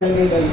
நன்றிகள்.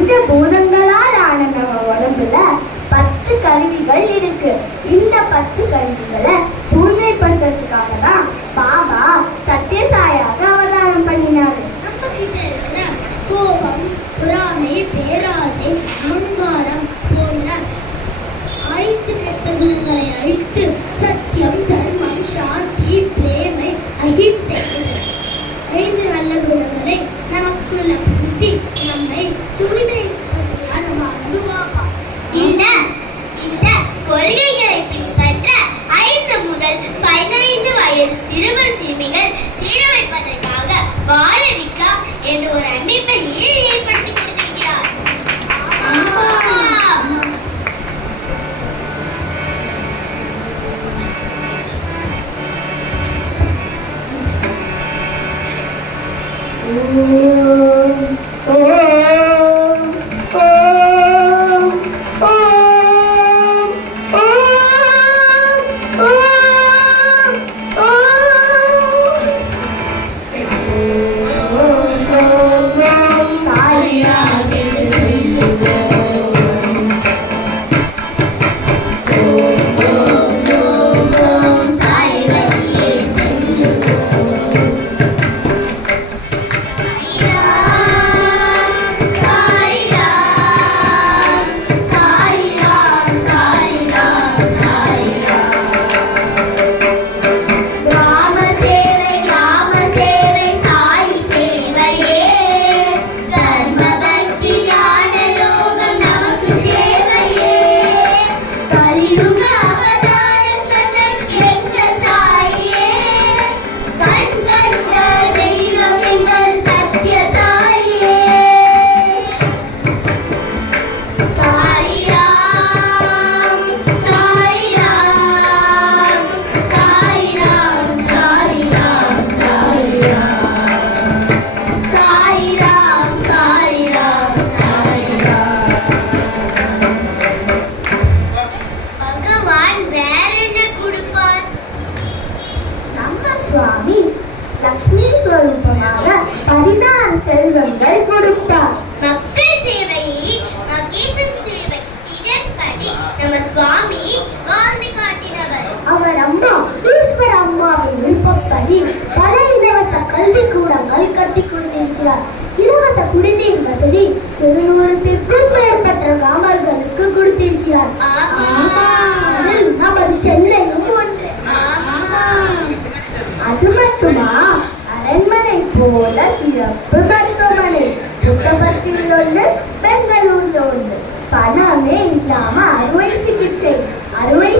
பஞ்சபூதங்களால் ஆன நம்ம உடம்புல 10 கருவிகள் இருக்கு. இந்த 10 கருவிகளை தூய்மைப்படுத்துறதுக்காக தான் பாபா சத்யசாயாக அவதாரம் பண்ணினாரு. நம்ம கிட்ட இருக்கிற கோபம், பொறாமை, பேராசை, அகங்காரம் போன்ற 5 கெட்ட குணங்களை அழித்து சத்தியம், தர்மம், சாந்தி, பிரேமை, அஹிம்சை 5 நல்ல குணங்களை நமக்குள்ள புகுத்தி நம்மை தூய்மைப்படுத்தினார் நம்ம அனுபவா. இந்த கொள்கைகளை பின்பற்ற 5 முதல் 15 வயது சிறுவர் சிறுமிகள் சீரமைப்பதற்காக பாலவிகா என்ற ஒரு அமைப்பை ஏற்படுத்தி கொடுத்திருக்கிறார். லக்ஷ்மி ஸ்வரூபமாக 16 செல்வங்கள் கொடுத்தார். மக்கள் சேவையை மகேசன் சேவை. இதன்படி நம்ம சுவாமி வாழ்ந்து காட்டினவர். அவர் அம்மா ஈஸ்வர அம்மாவின் விருப்பப்படி பல இலவச கல்வி கூடங்கள் கட்டி கொடுத்திருக்கிறார். இலவச குடிநீர் வசதி 700க்கும் மேற்பட்ட கிராமங்களுக்கு கொடுத்திருக்கிறார். அதில் நமது சென்னையும் ஒன்று. அது மட்டுமா, அரண்மனை போல சிறப்பு மருத்துவமனை புத்தகத்தில் ஒன்று, பெங்களூர்ல ஒன்று. பணமே இல்லாம அறுவை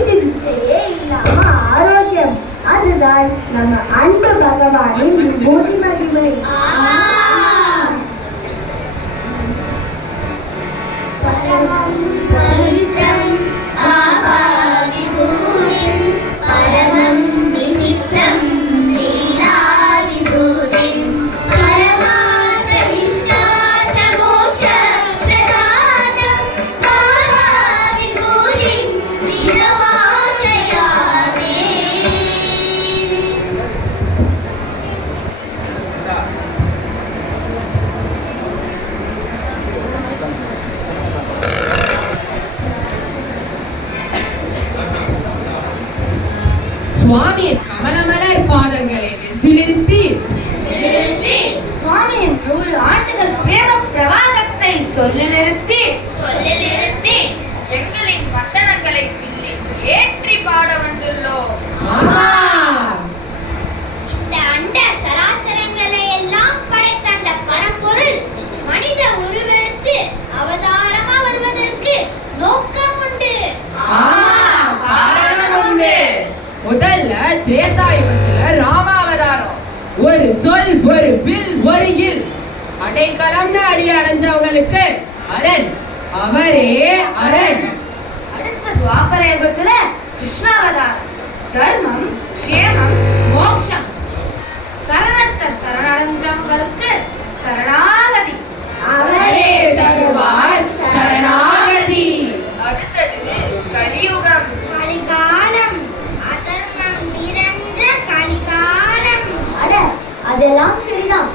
சிகிச்சையே இல்லாம ஆரோக்கியம். அதுதான் நம்ம அன்பு பகவானின் விபூதி மகிமை. சுவாமியின் கமலமலர் பாதங்களை நெஞ்சிலிருத்தி சுவாமியின் 100 ஆண்டுகள் பிரேம பிரவாகத்தை சொல்லிலிருத்தி எங்களின் பட்டணங்களை பிள்ளை ஏற்றி பாட வந்துள்ளோம். இந்த அண்ட சராச்சரங்களை எல்லாம் படைத்த அந்த பரம்பொருள் மனித உருவெடுத்து அவதாரமா வருவதற்கு நோக்கம் உண்டு. முதல்ல திரேதாயுகத்துல ராமாவதாரம். ஒரு சொல், ஒரு வில், ஒரு இல். அடைக்கலம்னு அடி அடைஞ்சவங்களுக்கு அரண், அவரே அரண். அடுத்த துவாபர யுகத்துல கிருஷ்ணாவதாரம். தர்மம், க்ஷேமம், மோட்சம். சரணத்தை சரணடைஞ்சவங்களுக்கு சரணாகதி, அவரே தருவார் சரணாகதி. அடுத்தது கலியுகம். கலிகாலம், அதர்மம் நிறைஞ்ச கலிகாலம். அதெல்லாம் சரிதான்.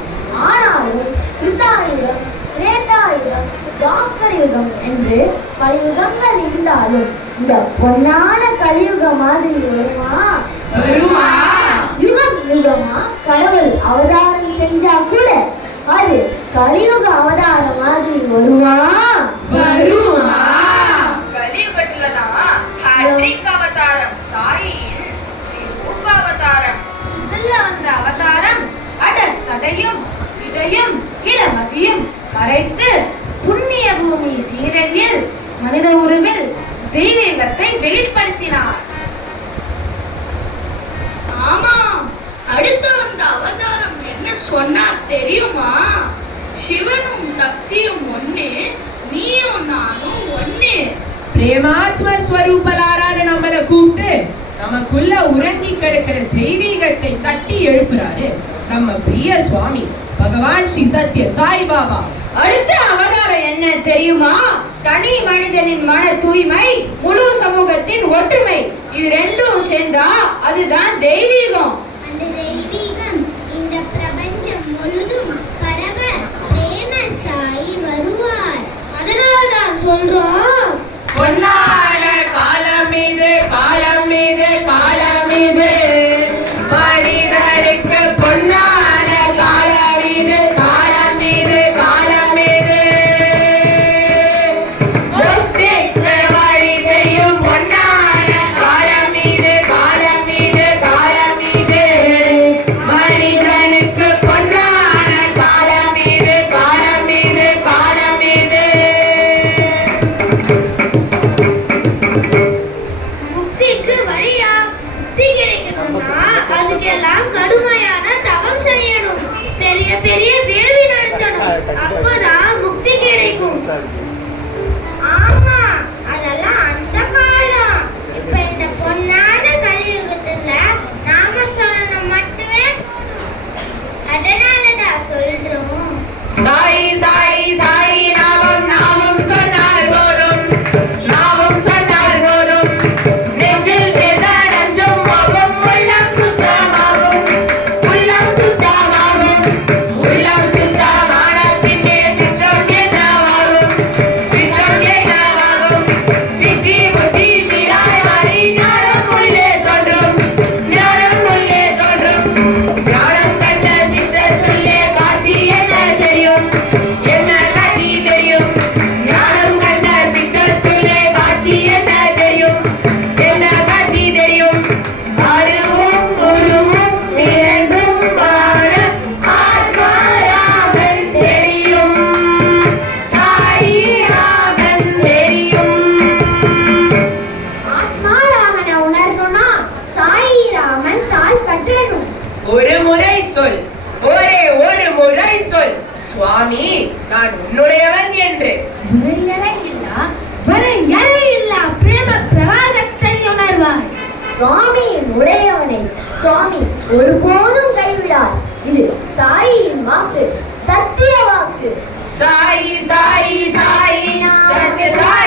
ஆனாலும் கிருதாயுகம், திரேதாயுகம், துவாபர யுகம் என்று பல யுகங்கள் இருந்தாலும் இந்த பொன்னான கலியுக மாதிரி வருமா? வருமா? யுகம் யுகமா கடவுள் அவதாரம் செஞ்சா கூட அது கலியுக அவதாரம் மாதிரி வருமா? வருமா? கலியுகத்துல தான் ஹேட்ரிக் அவதாரம், சாயின் ரூப அவதாரம். இதுல அந்த அவதாரம் அட சடையும் இடையும் இளமதியும் மறைத்து புண்ணிய பூமி சீரழியில் மனித உருவில் தெய்வீகத்தை வெளிப்படுத்தினார். ஆமா, அடுத்து வந்த அவதாரம் என்ன சொன்னார் தெரியுமா? சிவனும் சக்தியும் ஒண்ணு, நீயும் நானும் ஒண்ணு. பிரேமாத்ம ஸ்வரூபலாரான நம்மள கூப்பிட்டு நமக்குள்ள உறங்கி கிடக்கிற தெய்வீகத்தை தட்டி எழுப்புறாரு நம்ம பிரிய சுவாமி பகவான் ஸ்ரீ சத்ய சாய் பாபா. அடுத்த அவதாரம் என்ன தெரியுமா? தனி மனிதனின் மன தூய்மை, முழு சமூகத்தின் ஒற்றுமை, இது ரெண்டும் சேர்ந்தா அதுதான் தெய்வீகம். அந்த தெய்வீகம் இந்த பிரபஞ்சம் முழுதும் பரவ பிரேம சாயி வருவார். அதனால்தான் சொல்றோம், பொன்னான காலம் இது, காலம் இது, காலம் இது, மனிதனுக்கு பொன்னான காலம் இது, காலம் இது, காலம் இது, முக்திக்கு வழி செய்யும் பொன்னான காலம் இது, காலம் இது, காலம் இது, மனிதனுக்கு பொன்னான காலம் இது, காலம் இது, காலம் இது. முக்திக்கு வழியா? முக்தி கிடைக்கணும்னா அதுக்கெல்லாம் கடுமையான தவம் செய்யணும், பெரிய பெரிய வேள்வி நடத்தணும், அப்பதான் முக்தி கிடைக்கும். ஆமா, அதெல்லாம் அந்த காலம். இப்ப இந்த பொன்னான கலியுகத்துல நாம சொல்லணும் மட்டுமே. அதனாலதான் சொல்றோம், சாய் சாய் சாய் நாமம் நாமம் சொன்னால் போதும், நாமம் சொன்னால் போதும், நெஞ்சில் சேர்ந்த நெஞ்சம் போகும், உள்ளம் சுத்தமாகும், உள்ளம் சுத்தமாகும், உள்ளம் சுத்தமான பின்னே சித்தம் என்னவாகும், சித்தம் என்னவாகும், சித்தி புத்தி சீராய் மாறி ஞானம் உள்ளே தோன்றும், ஞானம் உள்ளே தோன்றும், ஞானம் கண்ட சித்தத்துள்ளே காட்சி என்ன தெரியும், என்ன காட்சி தெரியும், ஞானம் கண்ட சித்தத்துள்ளே காட்சி என்ன தெரியும், என்ன காட்சி தெரியும், அருவும் உருவும் இரண்டும் காண ஆத்மாராமன் தெரியும், சாயி ராமன் தெரியும். ஆத்மாராமனை உணரணும்னா சாயி ராமன் தாய் கட்டணும். ஒரு முறை சொல், ஒரே ஒரு முறை சொல், சுவாமி நான் உன்னுடையவன் என்று. வரையறையில்லா பிரேம பிரவாகத்தை உணர்வாய். சுவாமியின் உடையவனை சுவாமி ஒருபோதும் கைவிடார். இது சாயியின் வாக்கு, சத்திய வாக்கு. சாயி சாயி சாயி சத்ய சாயி